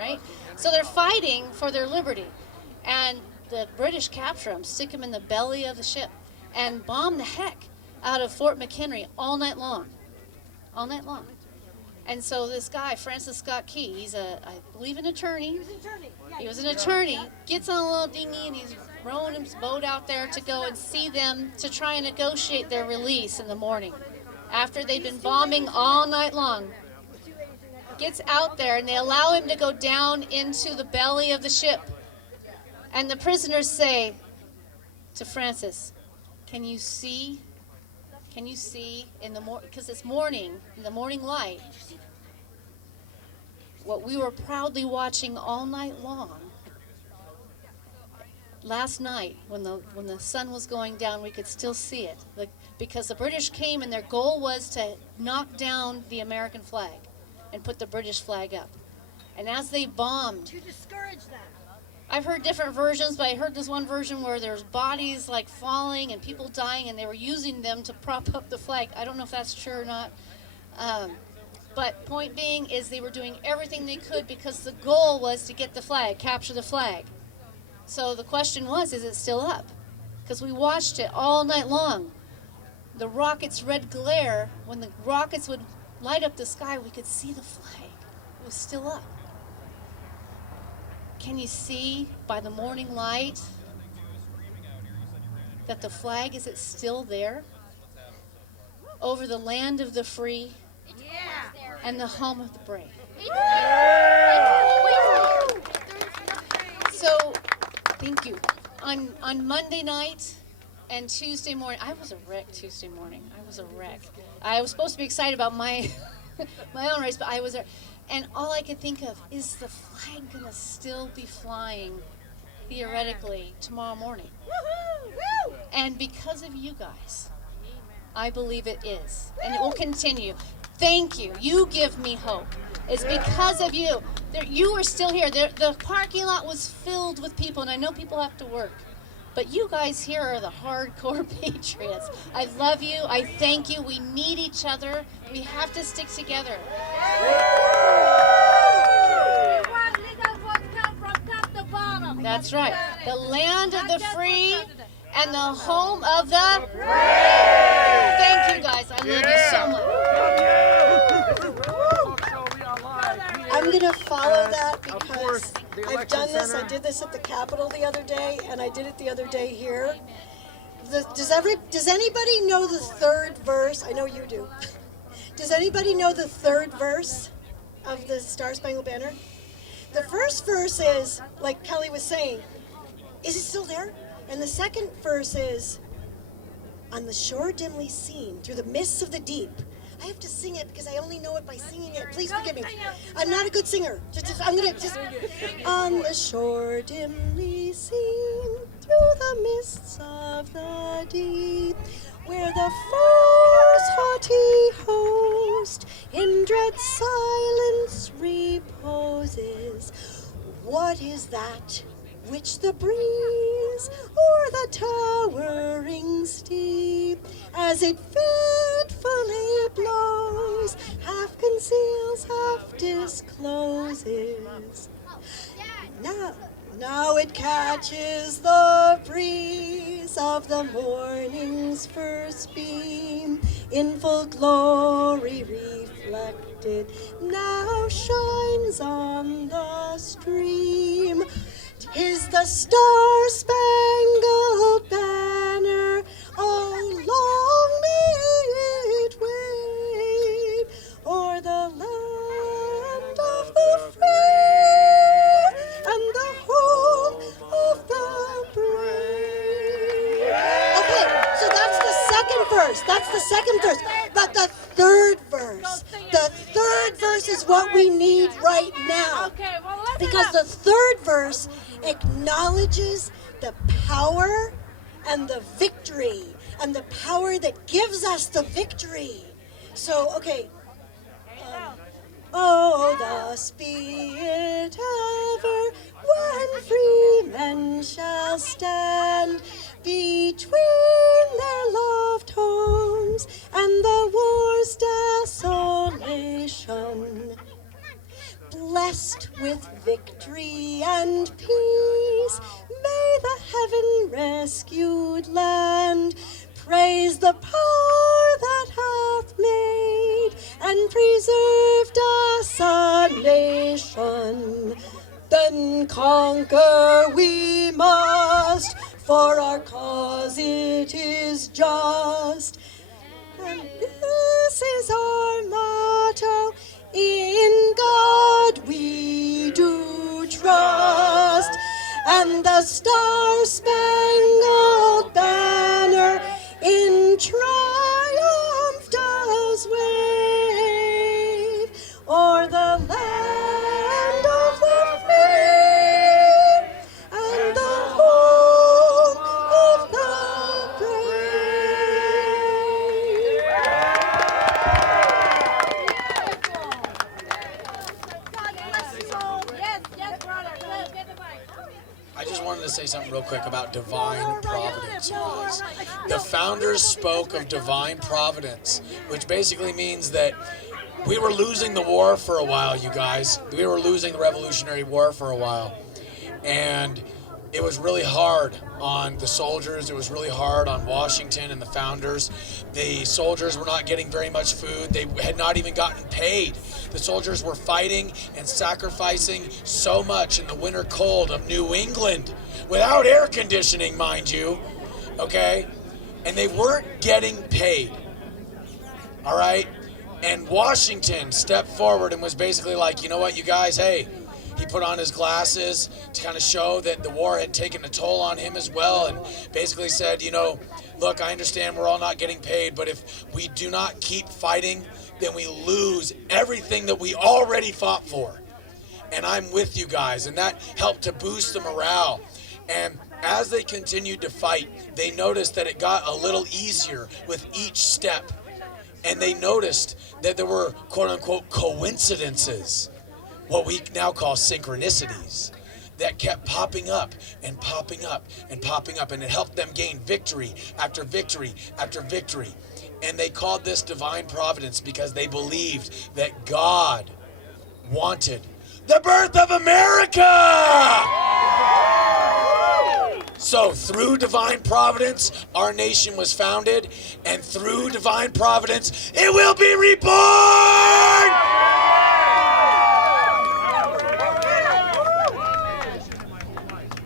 right? So they're fighting for their liberty. And the British capture them, stick them in the belly of the ship, and bomb the heck out of Fort McHenry all night long. All night long. And so this guy, Francis Scott Key, he's I believe, an attorney. He was an attorney, gets on a little dinghy, and he's rowing his boat out there to go and see them to try and negotiate their release in the morning. After they've been bombing all night long. Gets out there, and they allow him to go down into the belly of the ship. And the prisoners say to Francis, can you see in the because it's morning, in the morning light, what we were proudly watching all night long. Last night, when the sun was going down, we could still see it, because the British came and their goal was to knock down the American flag and put the British flag up. And as they bombed, to discourage them. I've heard different versions, but I heard this one version where there's bodies like falling and people dying, and they were using them to prop up the flag. I don't know if that's true or not. But point being is they were doing everything they could because the goal was to get the flag, capture the flag. So the question was, is it still up? Because we watched it all night long. The rockets' red glare, when the rockets would light up the sky, we could see the flag. It was still up. Can you see by the morning light that the flag, is it still there? Over the land of the free and the home of the brave. So, thank you. On Monday night and Tuesday morning, I was a wreck Tuesday morning. I was a wreck. I was supposed to be excited about my my own race, but I was a... And all I could think of, is the flag going to still be flying, theoretically, tomorrow morning? And because of you guys, I believe it is. And it will continue. Thank you. You give me hope. It's because of you. You are still here. The parking lot was filled with people, and I know people have to work. But you guys here are the hardcore patriots. I love you. I thank you. We need each other. We have to stick together. That's right. The land of the free and the home of the brave. Thank you, guys. I love you so much. I'm going to follow that because I've done this. I did this at the Capitol the other day, and I did it the other day here. Does anybody know the third verse? I know you do. Does anybody know the third verse of the Star Spangled Banner? The first verse is, like Kelly was saying, is it still there? And the second verse is, on the shore dimly seen, through the mists of the deep. I have to sing it because I only know it by singing it. Please forgive me. I'm not a good singer. I'm going to just... On the shore dimly seen, through the mists of the deep, where the foe's haughty host in dread silence reposes. What is that which the breeze o'er the towering steep, as it fitfully blows, half conceals, half discloses? Now it catches the breeze of the morning's first beam, in full glory reflected, now shines on the stream. 'Tis the star-spangled banner, oh, long may it wave o'er the land of the free and the home of the brave. Okay, so that's the second verse. But the third verse is what we need right now. Because the third verse acknowledges the power and the victory, and the power that gives us the victory. So, okay. Oh, thus be it ever, when free men shall stand between their loved homes and the war's desolation. Blessed blessed with victory and peace. May the heaven-rescued land praise the power that hath made and preserved us a nation. Then conquer we must, for our cause it is just. And this is our motto, in God we do trust. And the star-spangled banner in triumph does wave o'er the land of the free and the home of the brave. I just wanted to say something real quick about divine providence, you guys. The founders spoke of divine providence, which basically means that we were losing the war for a while, you guys. We were losing the Revolutionary War for a while. And it was really hard on the soldiers. It was really hard on Washington and the founders. The soldiers were not getting very much food. They had not even gotten paid. The soldiers were fighting and sacrificing so much in the winter cold of New England, without air conditioning, mind you, okay? And they weren't getting paid, all right? And Washington stepped forward and was basically like, you know what, you guys, hey, he put on his glasses to kind of show that the war had taken a toll on him as well, and basically said, you know, look, I understand we're all not getting paid, but if we do not keep fighting, then we lose everything that we already fought for. And I'm with you guys, and that helped to boost the morale. And as they continued to fight, they noticed that it got a little easier with each step. And they noticed that there were quote-unquote coincidences, what we now call synchronicities, that kept popping up and popping up and popping up, and it helped them gain victory after victory after victory. And they called this divine providence because they believed that God wanted the birth of America. So through divine providence, our nation was founded, and through divine providence, it will be reborn.